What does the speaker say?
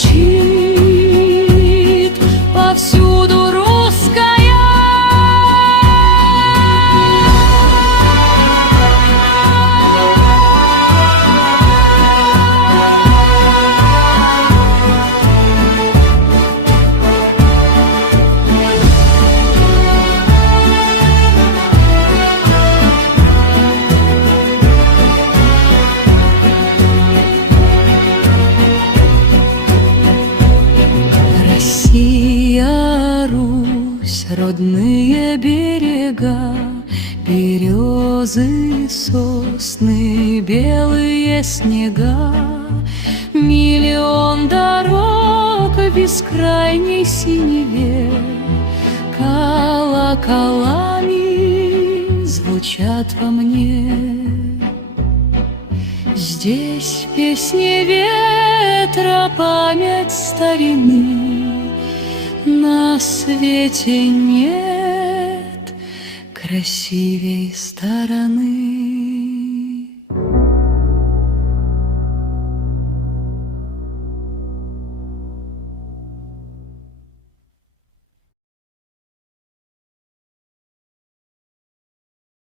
звучит повсюду русская. Россия, Русь, родные берега, березы, сосны, белые снега, миллион дорог в бескрайней синеве, колоколами звучат во мне. Здесь песни ветра, память старины. На свете нет красивей стороны.